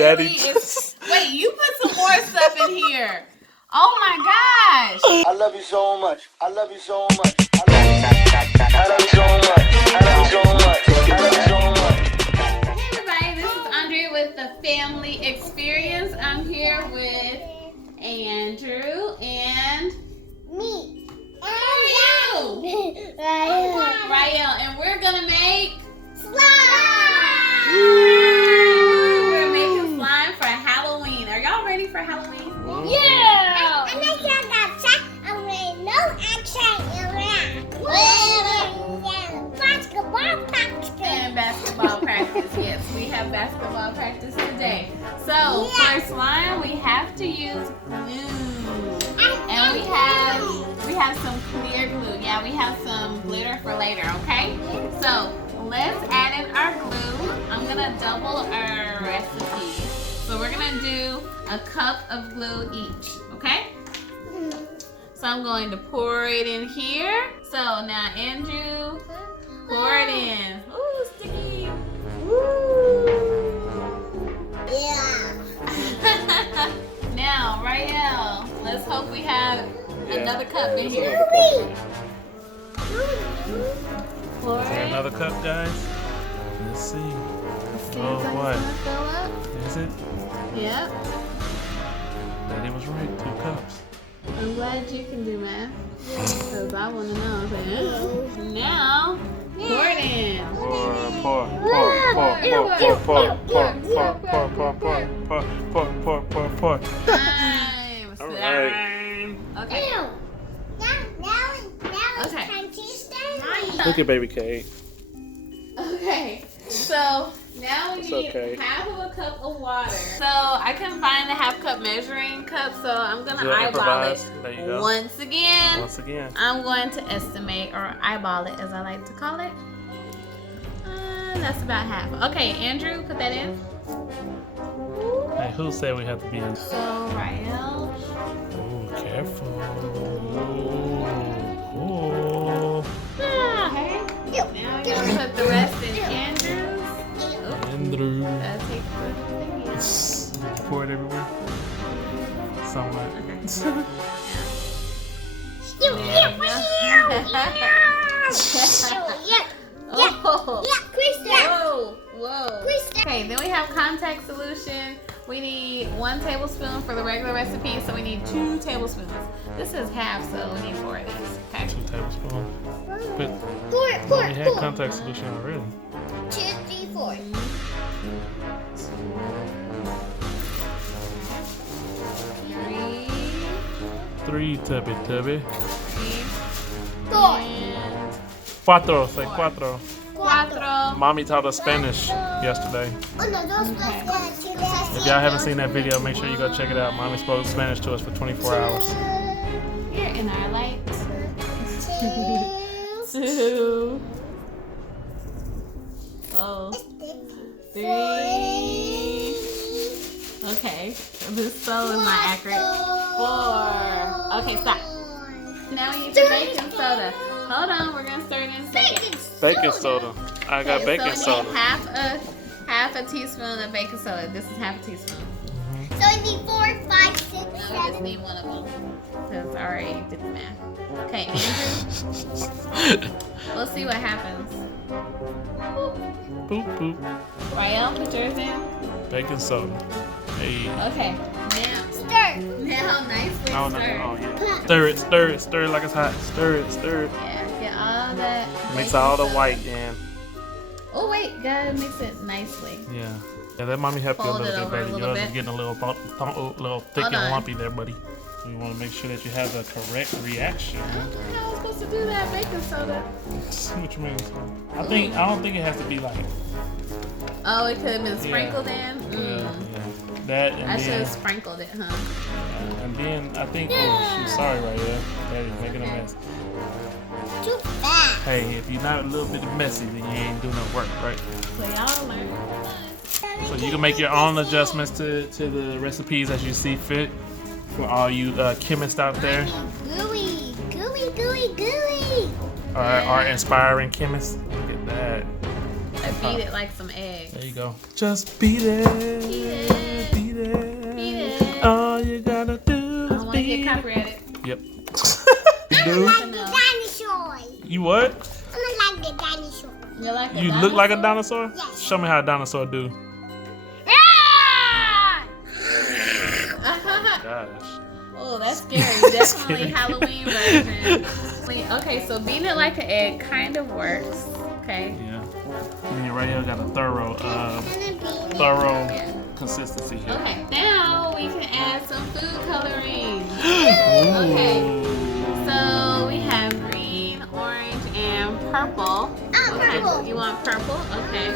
Daddy. Wait, you put some more stuff in here. Oh my gosh. I love you so much. I love you so much. I love you so much. I love you so much. I love you so much. Hey everybody, this is Andrea with the Family Experience. I'm here with Andrew and me. Rhyielle, and we're gonna make Slime. We're making slime for Halloween. Are y'all ready for Halloween? Yeah. I'm not sure about that. I'm ready. No action. Basketball practice. And basketball practice. Yes, we have basketball practice today. So for slime, we have to use glue, and we have some clear glue. Yeah, we have some glitter for later. Okay. So let's add in our glue. I'm gonna double our recipe. So we're gonna do a cup of glue each. Okay. So I'm going to pour it in here. So now Andrew, pour it in. Ooh, sticky. Woo. Yeah. Now, Rhyielle, let's hope we have another cup in here. Pour Is there it. another cup, guys? Let's see. Oh boy. Fill up. Is it? Yep. Daddy was right. 2 cups. I'm glad you can do math. Because I want to know. Now, pour it in. Pour. Time. All right. Slime. Okay. Now it's Okay. time to start. Look at baby Cade. Okay. So now we need okay. half of a cup of water. So I couldn't find the half cup measuring cup, so I'm gonna You'll eyeball it. improvise. There you go. Once again, I'm going to estimate or eyeball it, as I like to call it. That's about half. Okay, Andrew, put that in. Hey, who said we have to be in? So Rhyielle. Oh, careful. Oh. Okay. Now we're gonna put the rest in Andrew's. Andrew. That takes the thingy. Pour it everywhere. Somewhere. Oh. Krista. Whoa. Okay, then we have contact solution. We need 1 tablespoon for the regular recipe, so we need 2 tablespoons. This is half, so we need 4 of these. Okay. 2 tablespoons. But Pour. we had contact solution already. 2, 3, 4. 3 tubby. 3, 4. and 4. Say 4. 4. Mommy taught us Spanish yesterday. Oh no, those If y'all haven't seen that video, make sure you go check it out. Mommy spoke Spanish to us for 24 hours. Here in our light. 2. Oh. 3. Okay, this so is not accurate. 4. Okay, stop. Now we need some baking soda. Hold on, we're gonna stir it in a second. Baking soda. I got baking so we soda. need half a teaspoon of baking soda. This is half a teaspoon. So I need 4, 5, 6, I just 7. need one of them because I already did the math. Okay, Andrew. We'll see what happens. Boop, boop. Rhyielle, put yours in. Baking soda. Hey. Okay, now Stir. nicely Oh, stir. no. Oh, yeah. Stir it like it's hot. Stir it. Yeah, get all that. Mix baking all the soda. white in. Oh wait, gotta mix it nicely. Yeah. Yeah, that mommy helped you a Fold it little bit, over a buddy. little Yours is bit. getting a little thick Hold and on. lumpy there, buddy. So you want to make sure that you have the correct reaction. I don't know how I was supposed to do that baking soda. What you mean? I don't think it has to be like. Oh, it could have been sprinkled in. Yeah. That and I should then have sprinkled it, huh? and then I think. Oh, shoot, sorry, right there. Daddy's making a mess. Too fast. Hey, if you're not a little bit messy, then you ain't doing no work, right? So y'all learn. So you can make your own adjustments to the recipes as you see fit. For all you chemists out there, Gooey. our inspiring chemists. Look at that. beat it like some eggs. There you go. Just beat it. Beat it. Beat it. Beat it. All you gotta do I is don't want to beat get it. copyrighted. Yep. I'm You like do? the dinosaur. You what? I'm like the dinosaur. You like a You look like a dinosaur? Yes. Show me how a dinosaur do. Ah! Gosh. Oh, that's scary. Definitely Halloween version. Okay, so beating it like an egg kind of works. Okay. Yeah. Me and Rhyielle got a thorough Yeah. consistency here. Okay, now we can add some food coloring. Ooh. Okay. So we have green, orange, and purple. Okay. Purple. You want purple? Okay.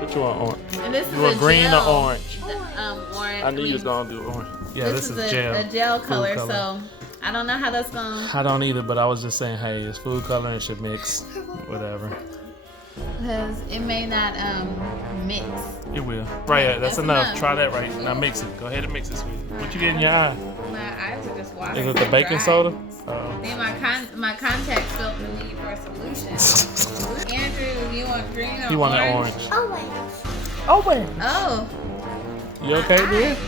What you want, orange? And this is You want a green gel. or orange? Orange. I knew you was gonna do orange. Yeah, this is gel. a gel Food color, color. so I don't know how that's gonna. I don't either, but I was just saying, hey, it's food coloring, it should mix. Whatever. Because it may not mix. It will. Right, that's That's enough. enough. Try that right. Now mix it. Go ahead and mix it, sweetie. What you get in your eye? My eyes are just watering. Is it the baking soda? Oh. Then my contacts felt the need for a solution. Andrew, you want green or He wanted orange? orange. Orange. Oh, wait. Oh. You okay, dear? Eyes.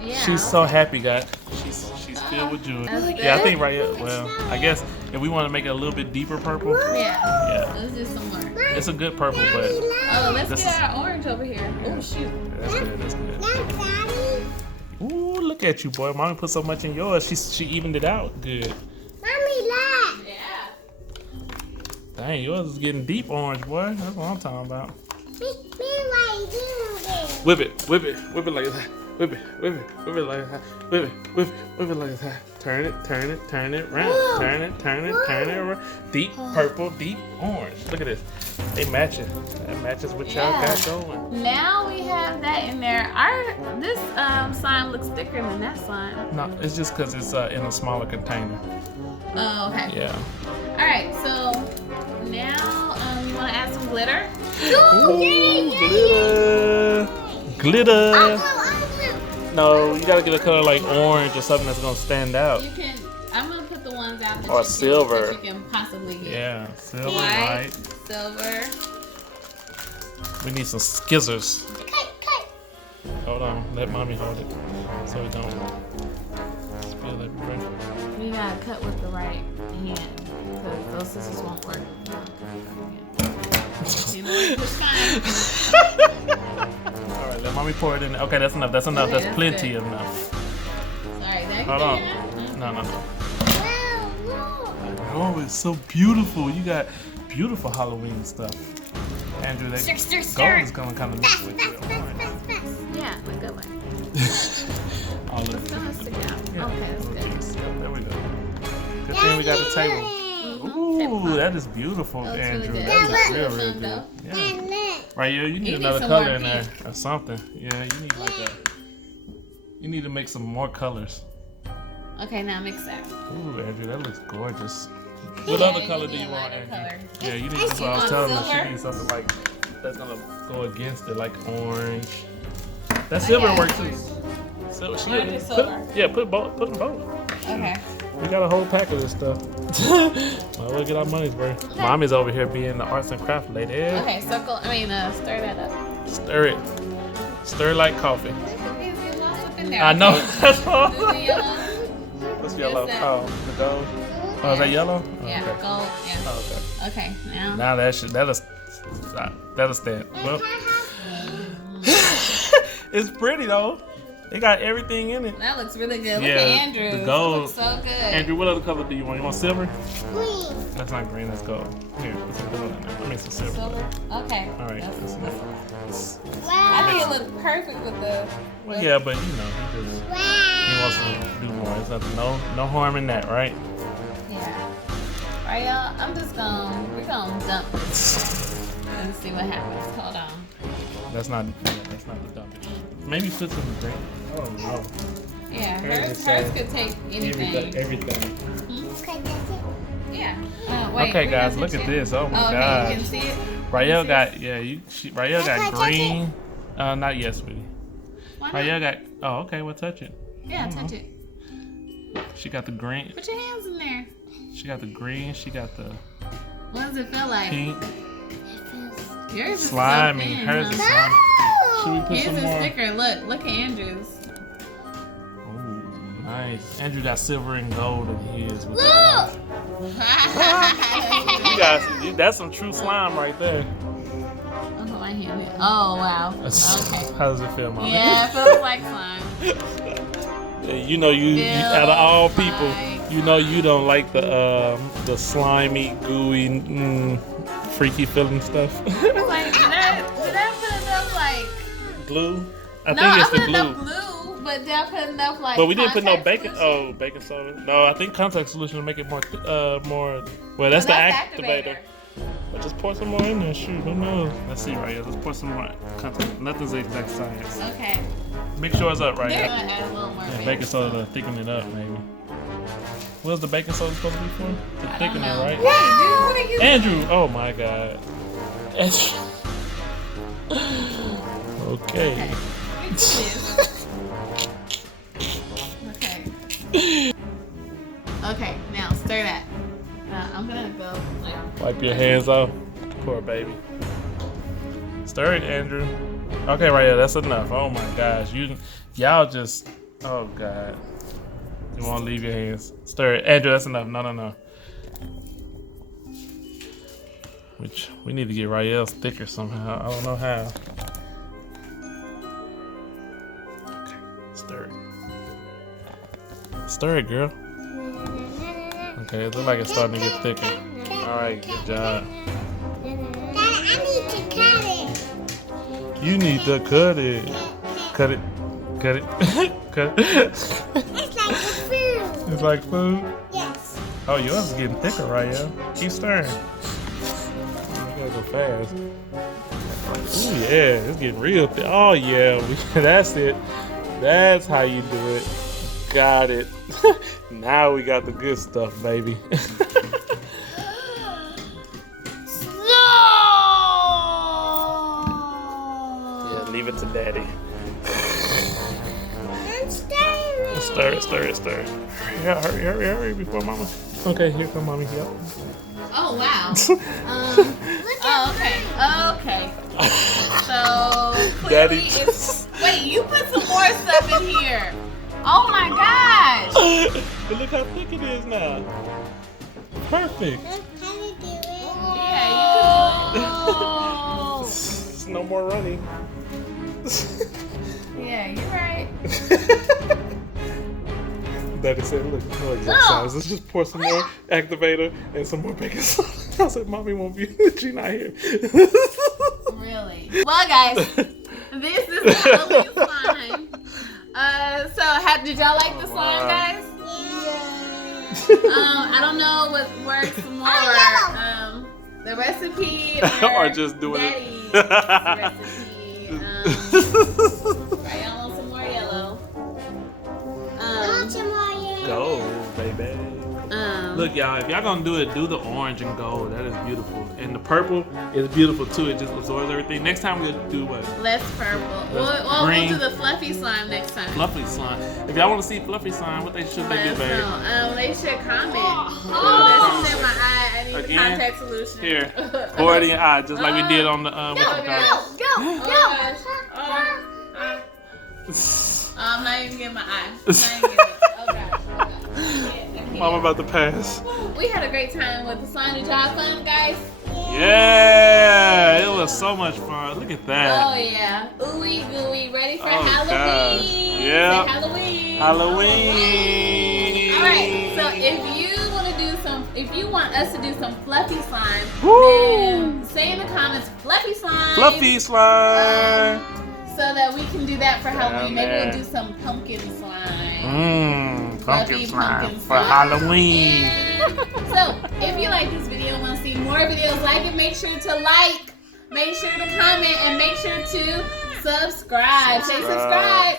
Yeah. She's so happy, God. She's filled with joy. That's Yeah, I good. think right. Well, I guess if we want to make it a little bit deeper purple, Yeah. yeah, Let's do some more. it's a good purple, but Oh, let's This get is- our orange over here. Oh shoot. that's good. That's good. That's Daddy. Ooh, look at you, boy. Mommy put so much in yours. She evened it out. Good. Mommy, look. Yeah. Dang, yours is getting deep orange, boy. That's what I'm talking about. Me, what you doing? Whip it like that. Whip it like that. Whip it like that. Turn it round. Whoa. Turn it around. Deep purple, deep orange. Look at this. They matching. That matches what y'all Yeah. got going. Now we have that in there. This slime looks thicker than that slime. No, it's just because it's in a smaller container. Oh, okay. Yeah. All right. So now you want to add some glitter? Ooh, glitter. Glitter. No, you gotta get a color like orange or something that's gonna stand out. You can. I'm gonna put the ones out that Or you silver. that you can possibly get. Yeah, silver, White, right? silver. We need some skizzers. Cut. Hold on, let mommy hold it so we don't spill everywhere. You gotta cut with the right hand because those scissors won't work. You know what? Push fine. All right, let mommy pour it in. Okay, that's enough. That's enough. Okay, That's that's plenty good. enough. Sorry, that Hold on. No. Oh, it's so beautiful. You got beautiful Halloween stuff. Andrew, that gold is gonna kind of mix with you. Yeah, a good one. All of It's gonna it. stick out. Yeah. Okay, that's good. Yep, there we go. Good thing we got the table. Ooh, that is beautiful, That looks really Andrew. good. That looks That real, looks real fun, good. though. Yeah. Right, you need need another some color more in there pink. or something. Yeah, you need like a. You need to make some more colors. Okay, now mix that. Ooh, Andrew, that looks gorgeous. What other you color do need you a want, lighter Andrew? color. Yeah, you need. That's what I was want telling her. silver? She needs something like that's gonna go against it, like orange. That silver Okay. works too. Silver, she Orange or put, silver? yeah, put them both. Okay. We got a whole pack of this stuff. Well, we'll get our money's worth. Mommy's over here being the arts and craft lady. Okay, stir that up. Stir it. Stir like coffee. These yellow up in there. I know. Okay. That's all. This is yellow. What's yellow? that? Oh, the gold. Oh, is that yellow? Yeah, Okay. gold. Yeah. Oh, okay. Okay, now. Now that'll stand. Well, it's pretty though. It got everything in it. That looks really good. Look Yeah, at Andrew. the That gold. looks so good. Andrew, what other color do you want? You want silver? Green. That's not green. That's gold. Here, put some gold in there. I mean some silver. Silver. Okay. All right. That's- That's that's- enough. I think it looked perfect with the. Well, yeah, but you know, he wants to do more. There's nothing, no harm in that, right? Yeah. Alright, y'all. We're gonna dump this and see what happens. Hold on. That's not the dumping. Maybe put some green. I don't know. Yeah, Crazy hers sad. could take anything. Everything. Yeah. Wait, Okay, we guys, got look the at chip. this. Oh my Okay, you God. can see it. Rhyielle got Rhyielle got green. Not yet, sweetie. Why not? Rhyielle got. Oh, okay. Well, touch it. Yeah, touch it. She got the green. Put your hands in there. She got the green. She got the What does it feel like? pink. It Yours is slimy. so thin, Hers is huh? slimy. Should we put His some is more? thicker. Look at Andrew's. Ooh, nice. Andrew got silver and gold in his. With Look! you guys, that's some true slime right there. My hand. Oh wow. Okay. How does it feel, Mama? Yeah, it feels like slime. You know, you out of all people, like you know you don't like the slimy, gooey, freaky feeling stuff. Like, did I put enough like Glue? I no, think I it's put the glue. enough glue, but did I put enough like But we didn't put no contact baking. solution? Oh, baking soda. No, I think contact solution will make it more. Well, that's the activator. But just pour some more in there. Shoot, who knows? Let's see right here. Let's pour some more contact. Nothing's the exact science. Okay. Make sure it's up right There, here. I'm gonna add a little more. Yeah, baking soda to thicken it up, maybe. What's the baking soda supposed to be for? To thicken it, right? Hey, dude, what are you Andrew! Oh my God. Andrew. Okay. Okay. Okay. Okay, now stir that. I'm gonna go like. Wipe your hands off. Poor baby. Stir it, Andrew. Okay, right here. That's enough. Oh my gosh. Y'all just. Oh God. You won't leave your hands. Stir it. Andrew, that's enough. No. Which we need to get Rhyielle's thicker somehow. I don't know how. Okay. Stir it. Stir it, girl. Okay, it looks like it's starting to get thicker. Alright, good job. Dad, I need to cut it. You need to cut it. Cut it. Cut it. Cut it. It's like the food. It's like food. Yes. Oh, yours is getting thicker, Rhyielle. Keep stirring. You gotta go fast. Ooh, yeah, it's getting real thick. Oh, yeah, that's it. That's how you do it. Got it. Now we got the good stuff, baby. Yeah, leave it to daddy. I'm stirring. Stir it. Yeah, hurry before mama. Okay, here come mommy. Yep. Oh wow. Okay. So clearly Daddy. it's. Wait, you put some more stuff in here. Oh my gosh. But look how thick it is now. Perfect. How do you do it? Yeah, you can. It's no more running. Yeah, you're right. Daddy said, look, no exact size. Let's just pour some more activator and some more baking soda. I said, mommy won't be, she not here. Really? Well, guys, this is the Halloween slime. Did y'all like the slime, guys? I don't know what works more. The recipe Or just doing it. Daddy's recipe. Rhyielle wants some more yellow. Gold, baby. Look, y'all, if y'all gonna do it, do the orange and gold. That is beautiful. And the purple is beautiful too. It just absorbs everything. Next time we'll do what? Less purple. We'll green. do the fluffy slime next time. Fluffy slime. If y'all want to see fluffy slime, what should they do, baby? They should comment. This is in my eye. I need the Again? contact solution. Here, pour it in your eye, just like we did on the Go. I'm not even getting my eye. Oh God. Mama about to pass. We had a great time with the slime. Did y'all have fun, guys? Yeah, it was so much fun. Look at that. Oh yeah. Ooey gooey. Ready for Oh, Halloween. gosh. Yeah. Say Halloween. Halloween. All right. So if you want us to do some fluffy slime, Woo. then say in the comments fluffy slime. Fluffy slime. So that we can do that for Halloween. Maybe man. we'll do some pumpkin slime. Pumpkin slime pumpkin for slime. Halloween. And so, if you like this video and want to see more videos like it, make sure to like, make sure to comment, and make sure to subscribe. Say subscribe.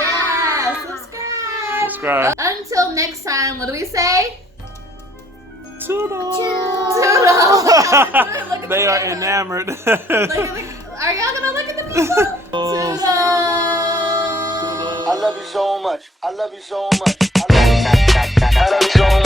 Yeah, subscribe. Subscribe. Until next time, what do we say? Toodles. Toodles. Look at They the are camera. enamored. Are y'all gonna look at the people? Toodles. I love you so much. I love you so much. I love you so much.